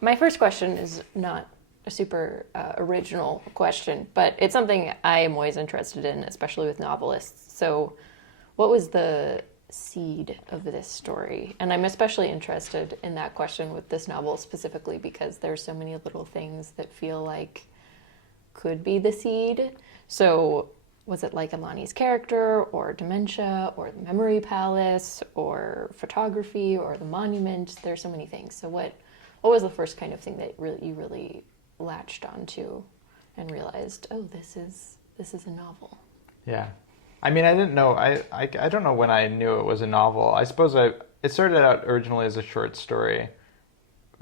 My first question is not a super original question, but it's something I am always interested in, especially with novelists. So, what was the seed of this story? And I'm especially interested in that question with this novel specifically because there's so many little things that feel like could be the seed. So, was it like Alani's character, or dementia, or the memory palace, or photography, or the monument? There's so many things. So, what was the first kind of thing that you really latched onto and realized, oh, this is a novel? Yeah. I mean, I didn't know. I don't know when I knew it was a novel. I suppose it started out originally as a short story,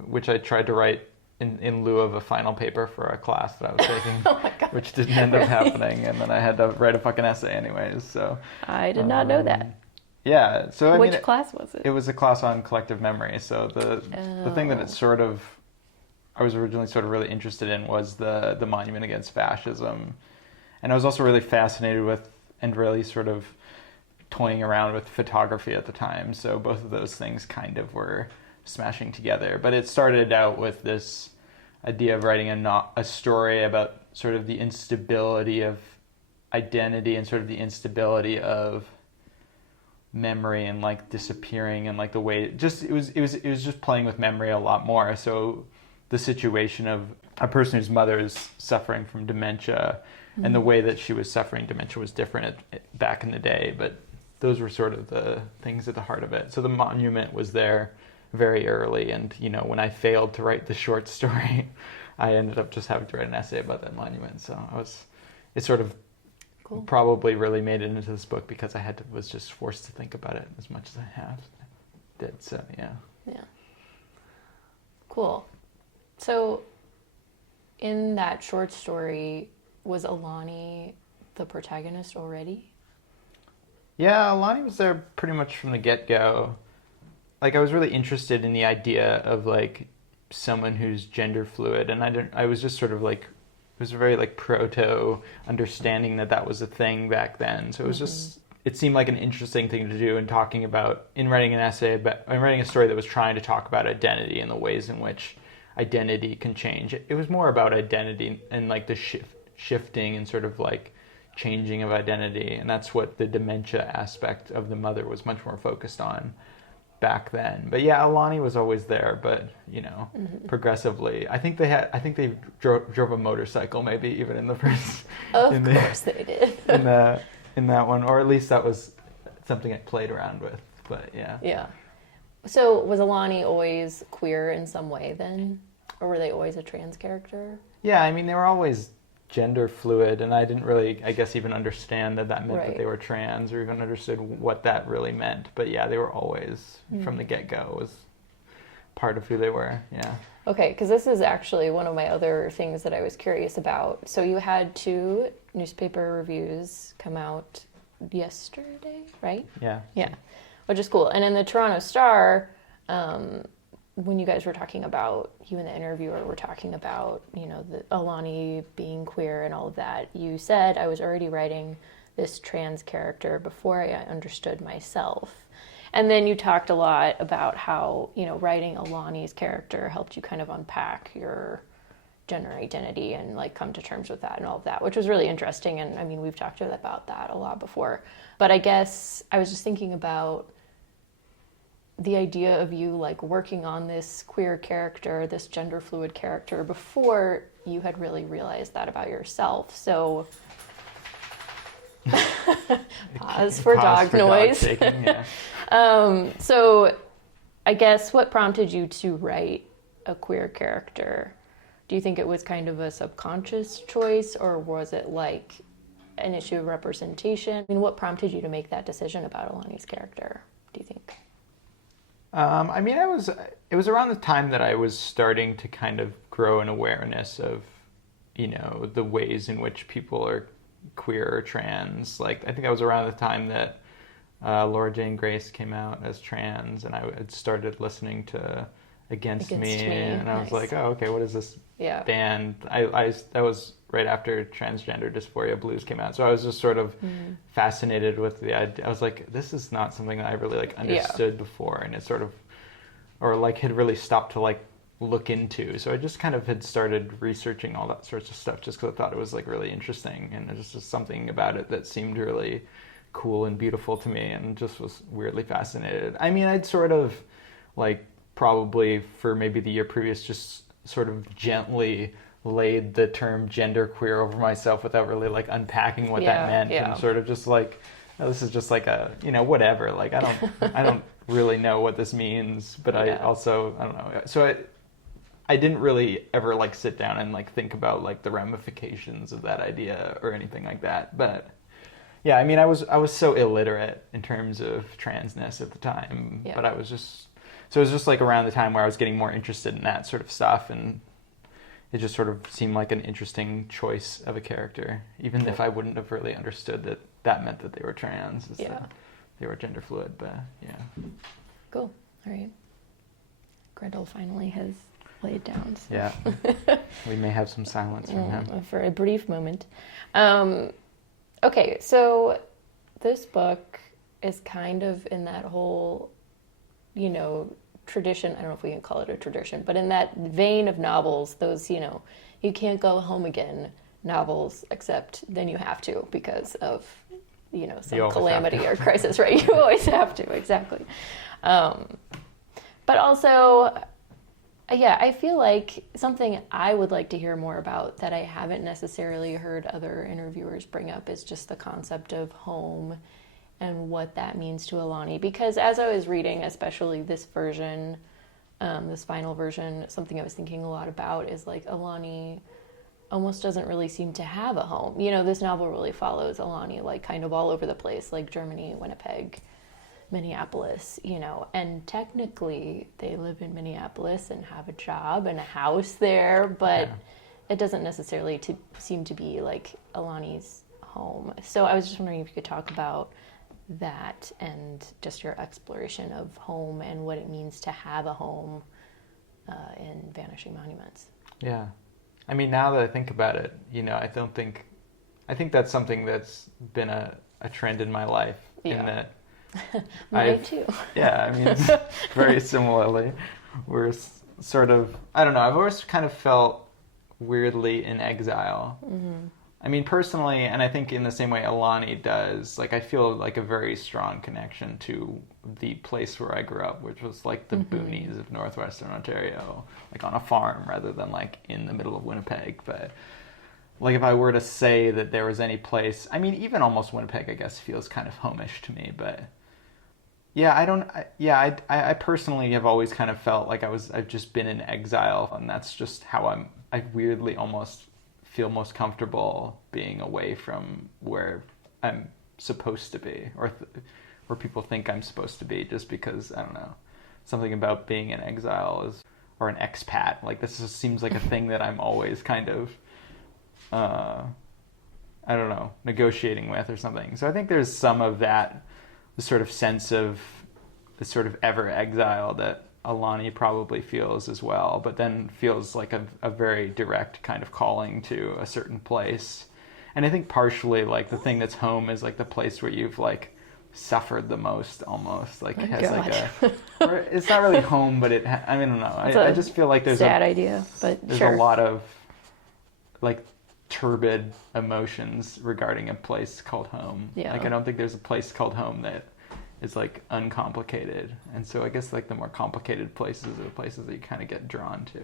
which I tried to write in lieu of a final paper for a class that I was taking, Oh my God. which didn't end up happening, and then I had to write a fucking essay anyways. So I did not know that. yeah. So I Which mean, class was it? it was a class on collective memory. So the thing that I was originally sort of really interested in was the monument against fascism, and I was also really fascinated with and really sort of toying around with photography at the time. So both of those things kind of were smashing together. But it started out with this idea of writing a story about sort of the instability of identity and sort of the instability of memory and like disappearing and like the way it was just playing with memory a lot more. So the situation of a person whose mother is suffering from dementia, and the way that she was suffering dementia was different back in the day, but those were sort of the things at the heart of it. So the monument was there very early, and when I failed to write the short story, I ended up just having to write an essay about that monument. So it sort of Cool. probably really made it into this book because was just forced to think about it as much as I did. So yeah. Yeah. Cool. So, in that short story, was Alani the protagonist already? Yeah, Alani was there pretty much from the get-go. Like, I was really interested in the idea of, like, someone who's gender fluid, and I was just sort of, like, it was very, like, proto-understanding that was a thing back then. So it was just, it seemed like an interesting thing to do in writing an essay, in writing a story that was trying to talk about identity and the ways in which identity can change. It was more about identity and, like, the shifting and sort of, like, changing of identity, and that's what the dementia aspect of the mother was much more focused on back then. But yeah, Alani was always there, but progressively, I think they drove a motorcycle maybe even in the first. Of course they did. in that one, or at least that was something I played around with. But yeah. Yeah. So was Alani always queer in some way then, or were they always a trans character? Yeah, I mean they were always gender fluid, and I didn't really, I guess, even understand that meant that they were trans, or even understood what that really meant. But yeah, they were always, from the get-go, was part of who they were, yeah. Okay, because this is actually one of my other things that I was curious about. So you had 2 newspaper reviews come out yesterday, right? Yeah. Yeah, which is cool. And in the Toronto Star, when you guys were talking about, you and the interviewer were talking about, the Alani being queer and all of that, you said, I was already writing this trans character before I understood myself. And then you talked a lot about how, writing Alani's character helped you kind of unpack your gender identity and, like, come to terms with that and all of that, which was really interesting. And, I mean, we've talked about that a lot before. But I guess I was just thinking about the idea of you, like, working on this queer character, this gender fluid character, before you had really realized that about yourself. So pause for dog noise. Dog shaking, yeah. So I guess what prompted you to write a queer character? Do you think it was kind of a subconscious choice, or was it like an issue of representation? I mean, what prompted you to make that decision about Alani's character, do you think? I mean, it was around the time that I was starting to kind of grow an awareness of, the ways in which people are queer or trans. Like, I think that was around the time that Laura Jane Grace came out as trans, and I had started listening to Against Me, and I was like, oh, okay, what is this band? That was right after Transgender Dysphoria Blues came out, so I was just sort of fascinated with the idea. I was like, this is not something that I really, like, understood before, and it sort of, or, like, had really stopped to, like, look into. So I just kind of had started researching all that sorts of stuff just because I thought it was like really interesting, and there's just something about it that seemed really cool and beautiful to me, and just was weirdly fascinated. I mean, I'd sort of like probably for maybe the year previous just sort of gently laid the term genderqueer over myself without really like unpacking what that meant, and sort of just like, oh, this is just like a, you know, whatever, like I don't really know what this means, but I also, I don't know. So I didn't really ever like sit down and like think about like the ramifications of that idea or anything like that. But yeah, I mean, I was so illiterate in terms of transness at the time, but I was just, so it was just like around the time where I was getting more interested in that sort of stuff, and it just sort of seemed like an interesting choice of a character, even if I wouldn't have really understood that that meant that they were trans, that they were gender fluid. But yeah. Cool. All right. Gretel finally has laid down. So. Yeah. We may have some silence from him. For a brief moment. Okay, so this book is kind of in that whole, you know, tradition. I don't know if we can call it a tradition, but in that vein of novels, those, you know, you can't go home again novels, except then you have to because of, you know, some calamity or crisis, right? You always have to, exactly. But also, yeah, I feel like something I would like to hear more about that I haven't necessarily heard other interviewers bring up is just the concept of home and what that means to Alani. Because as I was reading, especially this version, this final version, something I was thinking a lot about is like Alani almost doesn't really seem to have a home. You know, this novel really follows Alani like kind of all over the place, like Germany, Winnipeg, Minneapolis, you know, and technically they live in Minneapolis and have a job and a house there, but it doesn't necessarily seem to be like Alani's home. So I was just wondering if you could talk about that and just your exploration of home and what it means to have a home in Vanishing Monuments. Yeah. I mean, now that I think about it, you know, I think that's something that's been a trend in my life, in that Mine too. Yeah, I mean, very similarly. We're sort of, I don't know, I've always kind of felt weirdly in exile. Mm-hmm. I mean, personally, and I think in the same way Alani does, like I feel like a very strong connection to the place where I grew up, which was like the boonies of northwestern Ontario, like on a farm rather than like in the middle of Winnipeg. But like if I were to say that there was any place, I mean, even almost Winnipeg, I guess, feels kind of homish to me, but yeah, I personally have always kind of felt like I've just been in exile, and that's just how I weirdly almost feel most comfortable being away from where I'm supposed to be, or where people think I'm supposed to be, just because, I don't know, something about being in exile or an expat, like this just seems like a thing that I'm always kind of, I don't know, negotiating with or something. So I think there's some of that, the sort of sense of the sort of ever exile that Alani probably feels as well, but then feels like a very direct kind of calling to a certain place. And I think partially like the thing that's home is like the place where you've like suffered the most, almost like it has like or it's not really home, but I mean, I don't know. I just feel like there's sad idea, but there's sure. a lot of like turbid emotions regarding a place called home. Yeah. Like I don't think there's a place called home that is like uncomplicated, and so I guess like the more complicated places are the places that you kind of get drawn to.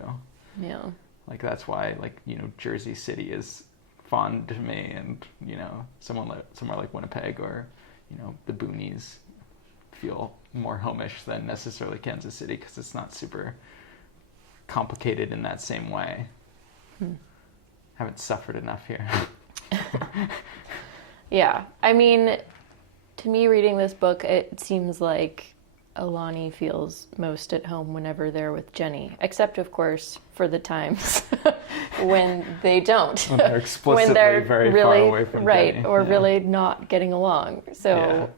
Yeah. Like that's why, like, you know, Jersey City is fond to me, and you know, somewhere like Winnipeg or, you know, the boonies feel more homish than necessarily Kansas City because it's not super complicated in that same way. Haven't suffered enough here. Yeah, I mean, to me, reading this book, it seems like Alani feels most at home whenever they're with Jenny, except, of course, for the times when they don't. When they're explicitly very really, far away from Jenny. or really not getting along. So,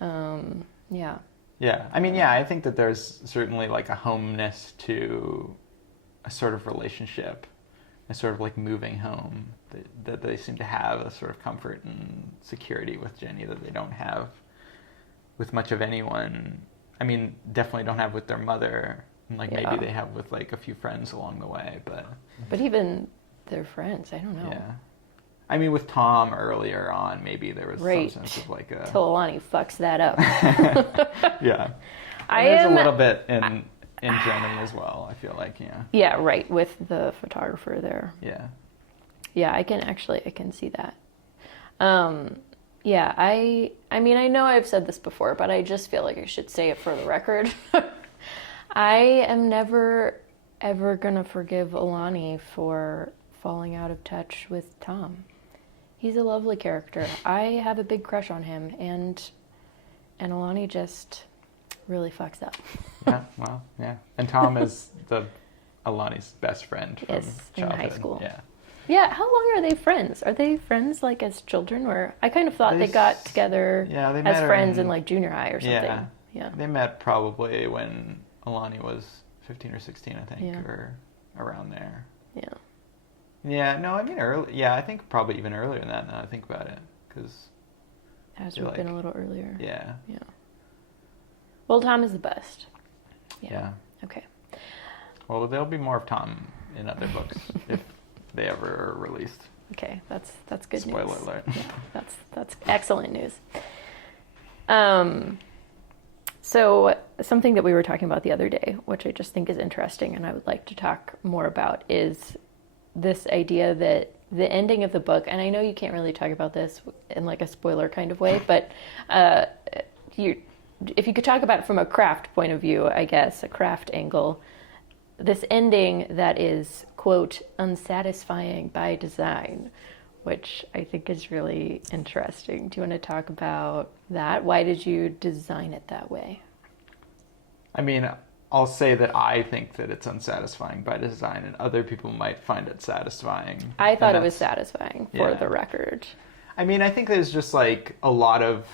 yeah. Yeah, I mean, yeah, I think that there's certainly like a homeness to a sort of relationship, a sort of like moving home that they seem to have a sort of comfort and security with Jenny that they don't have with much of anyone. I mean, definitely don't have with their mother, And like maybe they have with like a few friends along the way, but even their friends, I don't know. Yeah. I mean, with Tom earlier on, maybe there was some sense of like a... Till Alani fucks that up. Yeah. And there's a little bit in Germany as well, I feel like, yeah. Yeah, right, with the photographer there. Yeah. Yeah, I can see that. Yeah, I mean, I know I've said this before, but I just feel like I should say it for the record. I am never, ever gonna forgive Alani for falling out of touch with Tom. He's a lovely character. I have a big crush on him, and Alani just really fucks up. Yeah, well, yeah. And Tom is Alani's best friend from childhood. In high school. Yeah. Yeah, how long are they friends? Are they friends like as children? Or I kind of thought they got together as friends in like junior high or something. Yeah. They met probably when Alani was 15 or 16, I think, or around there. Yeah. Yeah, no, I mean early. Yeah, I think probably even earlier than that now I think about it. Because has to have been a little earlier. Yeah. Yeah. Well, Tom is the best. Yeah. Okay. Well, there'll be more of Tom in other books if they ever are released. Okay, that's good news. Spoiler alert. Yeah, that's excellent news. So something that we were talking about the other day, which I just think is interesting and I would like to talk more about, is this idea that the ending of the book, and I know you can't really talk about this in like a spoiler kind of way, but if you could talk about it from a craft point of view, I guess, a craft angle, this ending that is, quote, unsatisfying by design, which I think is really interesting. Do you want to talk about that? Why did you design it that way? I mean, I'll say that I think that it's unsatisfying by design, and other people might find it satisfying. I thought it was satisfying, for the record. I mean, I think there's just like a lot of,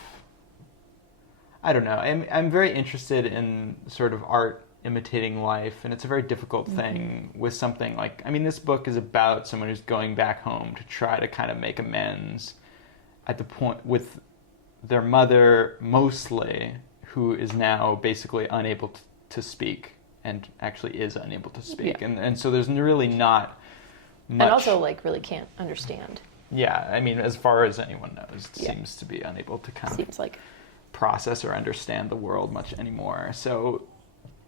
I don't know, I'm very interested in sort of art imitating life, and it's a very difficult thing with something like, I mean, this book is about someone who's going back home to try to kind of make amends at the point with their mother mostly, who is now basically unable to speak, and actually is unable to speak. Yeah. And so there's really not much... And also, like, really can't understand. Yeah, I mean, as far as anyone knows, seems to be unable to kind of process or understand the world much anymore. So,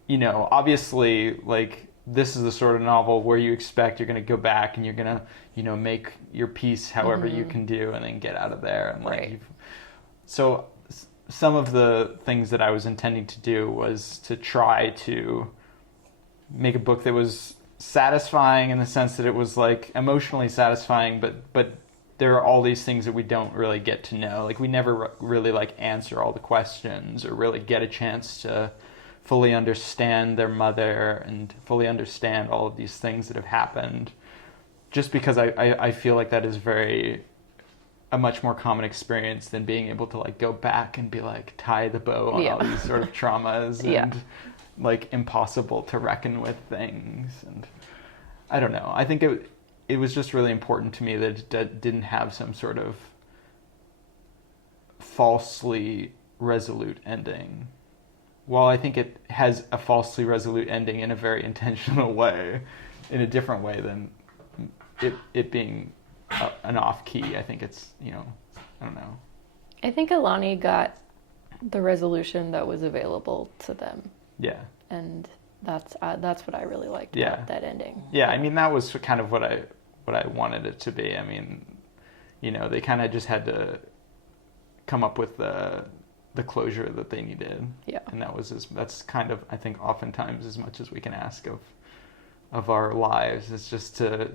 you know, obviously, like, this is the sort of novel where you expect you're going to go back and you're going to, you know, make your peace however you can do and then get out of there. And like, so some of the things that I was intending to do was to try to make a book that was satisfying in the sense that it was like emotionally satisfying, but there are all these things that we don't really get to know. Like, we never really like answer all the questions or really get a chance to fully understand their mother and fully understand all of these things that have happened, just because I feel like that is a much more common experience than being able to like go back and be like tie the bow on all these sort of traumas and like impossible to reckon with things. And I don't know, I think it was just really important to me that it didn't have some sort of falsely resolute ending. While I think it has a falsely resolute ending in a very intentional way, in a different way than it being an off key, I think it's, you know, I don't know. I think Alani got the resolution that was available to them. Yeah. And that's what I really liked about that ending. Yeah, I mean, that was kind of what I wanted it to be. I mean, you know, they kind of just had to come up with the closure that they needed. Yeah. And that's kind of, I think, oftentimes as much as we can ask of our lives, is just to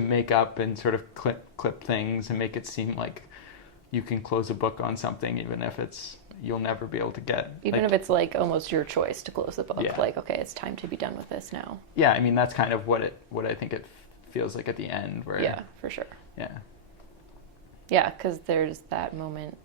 make up and sort of clip things and make it seem like you can close a book on something, even if you'll never be able to get. Even if it's like almost your choice to close the book. Yeah. Like, okay, it's time to be done with this now. Yeah, I mean, that's kind of what I think it feels like at the end. Where, yeah, for sure. Yeah. Yeah, because there's that moment.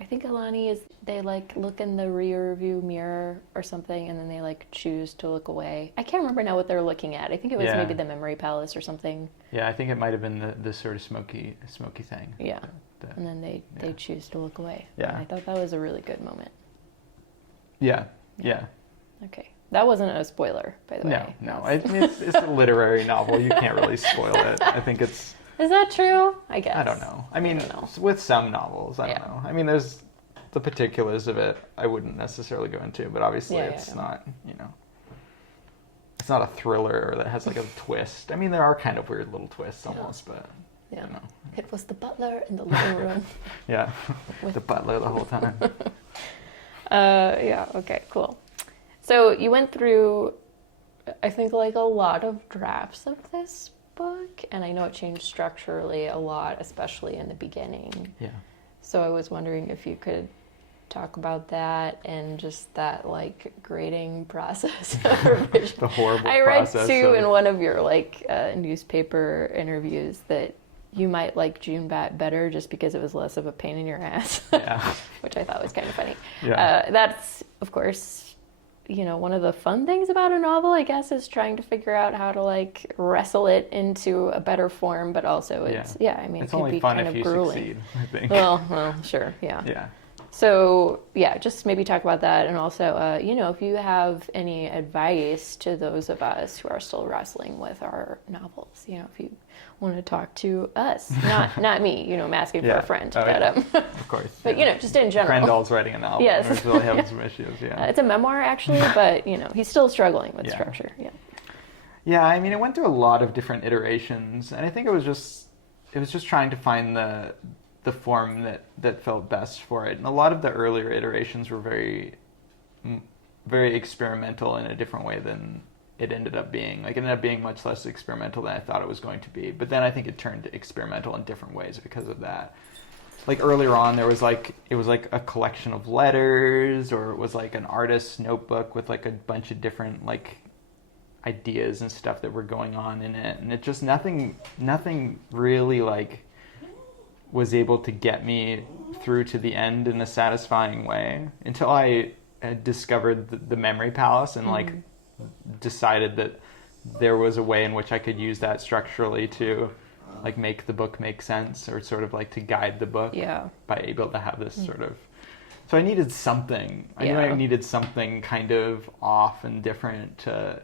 I think Alani they like look in the rear view mirror or something, and then they like choose to look away. I can't remember now what they're looking at. I think it was maybe the memory palace or something. Yeah, I think it might have been the sort of smoky thing. Yeah. And then they choose to look away. Yeah. And I thought that was a really good moment. Yeah. Yeah. Okay. That wasn't a spoiler, by the way. No. I mean, it's a literary novel. You can't really spoil it. I think it's... Is that true? I guess. I don't know. I mean, with some novels, I don't know. I mean, there's the particulars of it I wouldn't necessarily go into, but obviously it's not, it's not a thriller that has like a twist. I mean, there are kind of weird little twists almost, but, It was the butler in the living room. Yeah, the butler the whole time. Okay, cool. So you went through, I think, like a lot of drafts of this book, and I know it changed structurally a lot, especially in the beginning. Yeah. So I was wondering if you could talk about that and just that like grading process of revision. The horrible I read process. too in one of your like newspaper interviews that you might like June better just because it was less of a pain in your ass. Yeah. Which I thought was kind of funny. Yeah. That's, of course, one of the fun things about a novel, I guess, is trying to figure out how to like wrestle it into a better form, but also it's, I mean, it's it could only be fun kind if of you grueling. succeed, I think. Well, sure, yeah. Yeah. So, just maybe talk about that. And also, if you have any advice to those of us who are still wrestling with our novels, if you want to talk to us, not me, I'm asking for a friend. Oh, but, of course. But, just in general. Crandall's writing a novel. Yes. He's really having some issues, It's a memoir, actually, but, he's still struggling with structure. Yeah. Yeah, I mean, it went through a lot of different iterations, and I think it was just trying to find the form that felt best for it. And a lot of the earlier iterations were very, very experimental in a different way than it ended up being. Like, it ended up being much less experimental than I thought it was going to be. But then I think it turned experimental in different ways because of that. Like, earlier on, it was like a collection of letters, or it was like an artist's notebook with like a bunch of different like ideas and stuff that were going on in it. And it just nothing really like was able to get me through to the end in a satisfying way until I had discovered the Memory Palace and like decided that there was a way in which I could use that structurally to like make the book make sense, or sort of like to guide the book by able to have this sort of... So I needed something. I knew I needed something kind of off and different to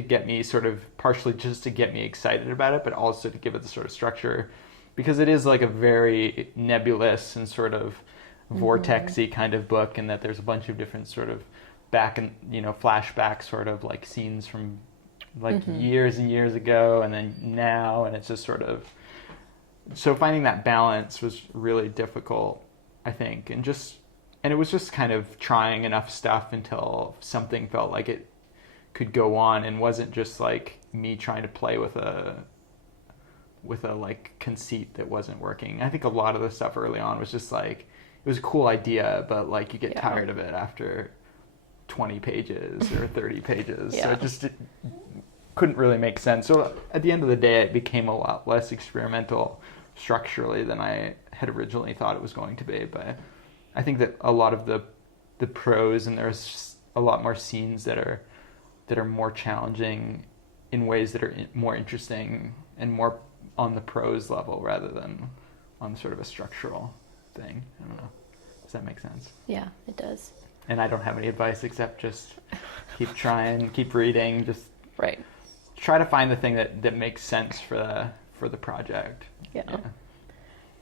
get me sort of, partially just to get me excited about it, but also to give it the sort of structure, because it is like a very nebulous and sort of vortex-y kind of book, and that there's a bunch of different sort of flashback sort of like scenes from like years and years ago and then now, and it's just sort of... So finding that balance was really difficult, I think, and it was just kind of trying enough stuff until something felt like it could go on and wasn't just like me trying to play with a like conceit that wasn't working. I think a lot of the stuff early on was just like, it was a cool idea, but like you get tired of it after 20 pages or 30 pages. So it couldn't really make sense. So at the end of the day, it became a lot less experimental structurally than I had originally thought it was going to be. But I think that a lot of the prose, and there's just a lot more scenes that are more challenging in ways that are more interesting and more on the prose level rather than on sort of a structural thing. I don't know. Does that make sense? Yeah, it does. And I don't have any advice except just keep trying, keep reading, just try to find the thing that makes sense for the project. Yeah.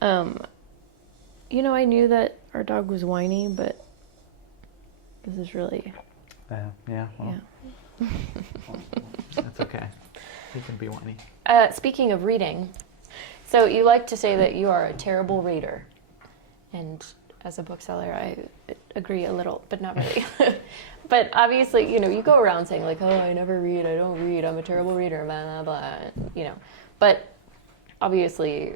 I knew that our dog was whiny, but this is really... Well, that's okay. He can be whiny. Speaking of reading, so you like to say that you are a terrible reader. And as a bookseller, I agree a little, but not really. But obviously, you go around saying like, oh, I never read, I don't read, I'm a terrible reader, blah, blah, blah, But obviously,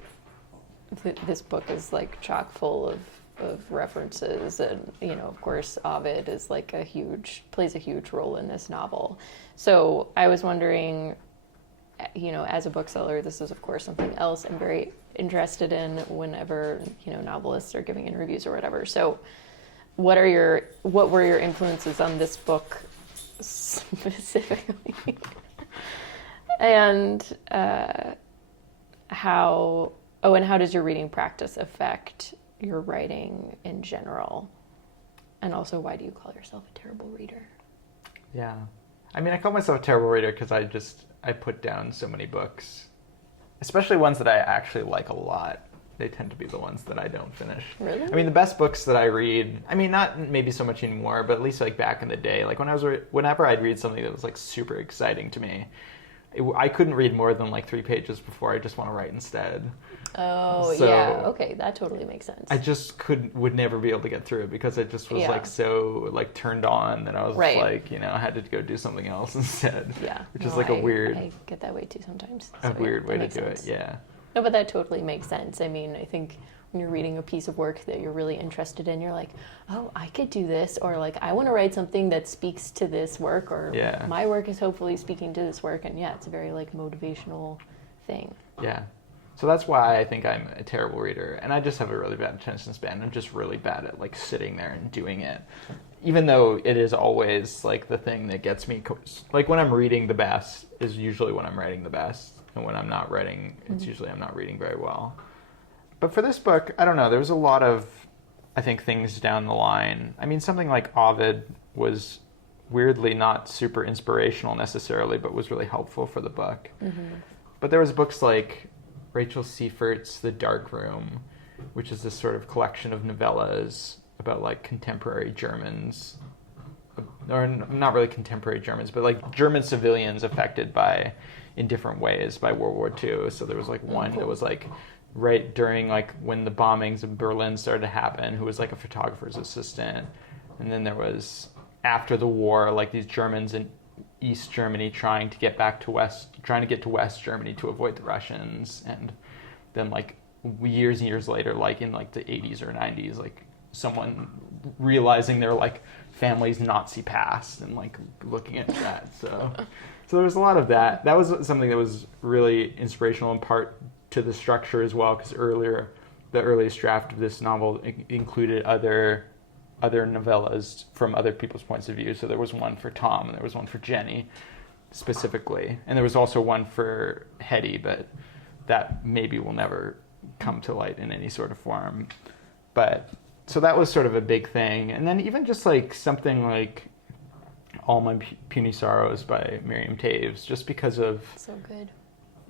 this book is like chock full of references, and of course Ovid is like plays a huge role in this novel. So I was wondering, as a bookseller, this is of course something else I'm very interested in whenever novelists are giving interviews or whatever. So what were your influences on this book specifically? And how does your reading practice affect your writing in general? And also, why do you call yourself a terrible reader? Yeah. I mean, I call myself a terrible reader because I put down so many books, especially ones that I actually like a lot. They tend to be the ones that I don't finish. Really? I mean, the best books that I read, I mean, not maybe so much anymore, but at least like back in the day, like whenever I'd read something that was like super exciting to me, I couldn't read more than like 3 pages before I just want to write instead. Oh, So, yeah. Okay, that totally makes sense. I just would never be able to get through it because it just was like so like turned on that I was like, I had to go do something else instead. Yeah. Which is like a weird... I get that way too sometimes. A weird way to do it, yeah. No, but that totally makes sense. I mean, I think when you're reading a piece of work that you're really interested in, you're like, oh, I could do this, or like, I want to write something that speaks to this work, or my work is hopefully speaking to this work, and it's a very like motivational thing. Yeah. So that's why I think I'm a terrible reader, and I just have a really bad attention span. I'm just really bad at like sitting there and doing it, even though it is always like the thing that gets me. Like when I'm reading the best is usually when I'm writing the best, and when I'm not writing, it's usually I'm not reading very well. But for this book, I don't know. There was a lot of, I think, things down the line. I mean, something like Ovid was weirdly not super inspirational necessarily, but was really helpful for the book. Mm-hmm. But there was books like Rachel Seifert's The Dark Room, which is this sort of collection of novellas about like contemporary Germans, or not really contemporary Germans, but like German civilians affected in different ways by World War II. So there was like one that was like right during like when the bombings of Berlin started to happen, who was like a photographer's assistant. And then there was after the war, like these Germans in East Germany trying to get to West Germany to avoid the Russians. And then like years and years later, like in like the 80s or 90s, like someone realizing their like family's Nazi past and like looking at that. So there was a lot of that. That was something that was really inspirational in part to the structure as well, because the earliest draft of this novel included other novellas from other people's points of view. So there was one for Tom, and there was one for Jenny specifically, and there was also one for Hetty, but that maybe will never come to light in any sort of form. But so that was sort of a big thing. And then even just like something like All My Puny Sorrows by Miriam Toews, just because of... So good.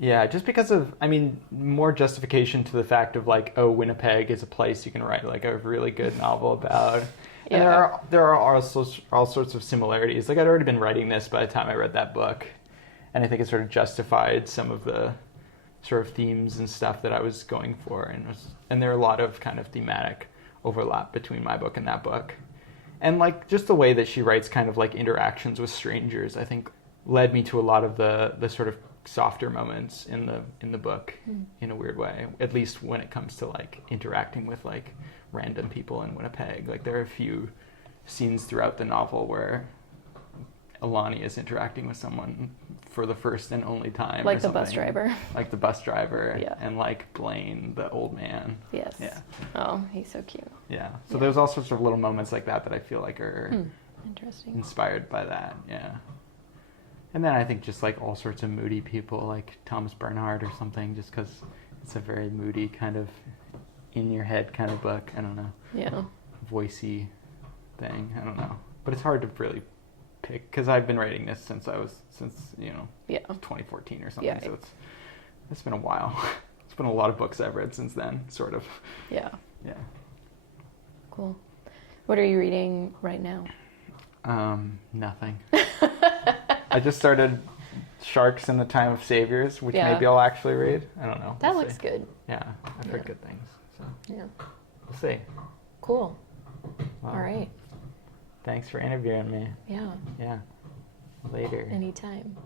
Yeah, just because of, I mean, more justification to the fact of like, oh, Winnipeg is a place you can write like a really good novel about. And there are also all sorts of similarities. Like I'd already been writing this by the time I read that book, and I think it sort of justified some of the sort of themes and stuff that I was going for, and there are a lot of kind of thematic overlap between my book and that book. And like just the way that she writes kind of like interactions with strangers, I think led me to a lot of the sort of softer moments in the book in a weird way, at least when it comes to like interacting with like random people in Winnipeg. Like there are a few scenes throughout the novel where Alani is interacting with someone for the first and only time, like the bus driver, and like Blaine, the old man. Yes. Yeah. Oh, he's so cute. Yeah. So there's all sorts of little moments like that I feel like are interesting, inspired by that. Yeah. And then I think just like all sorts of moody people, like Thomas Bernhard or something, just because it's a very moody kind of in your head kind of book. I don't know. Yeah. Voicey thing. I don't know. But it's hard to really pick because I've been writing this since 2014 or something. Yeah. So it's been a while. It's been a lot of books I've read since then, sort of. Yeah. Yeah. Cool. What are you reading right now? Nothing. I just started Sharks in the Time of Saviors, which maybe I'll actually read. I don't know. That looks good. Yeah, I've heard good things. So yeah, we'll see. Cool. Well, all right. Thanks for interviewing me. Yeah. Yeah. Later. Anytime.